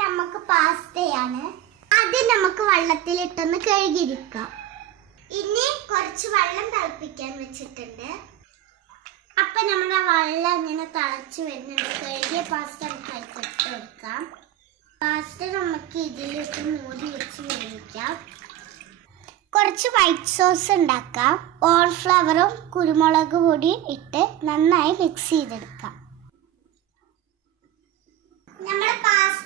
നമുക്ക് പാസ്തയാണ്. ആദ്യം നമുക്ക് വെള്ളത്തിലിട്ടൊന്ന് കഴുകിയിരിക്കാം. ഇനി കുറച്ച് വെള്ളം തിളപ്പിക്കാൻ വെച്ചിട്ടുണ്ട്. അപ്പൊ നമ്മുടെ വെള്ളം ഇങ്ങനെ തിളച്ച് വരുന്നുണ്ട്. കഴുകിയ പാസ്ത നമുക്ക് ഇട്ട് കൊടുക്കാം. പാസ്ത നമുക്ക് ഇതിലിട്ട് മൂടി വെച്ച് വേവിക്കാം. കുറച്ച് വൈറ്റ് സോസ് ഉണ്ടാക്കാം. കോൺഫ്ലവറും കുരുമുളക് പൊടിയും ഇട്ട് നന്നായി മിക്സ് ചെയ്തെടുക്കാം. നമ്മുടെ പാസ്ത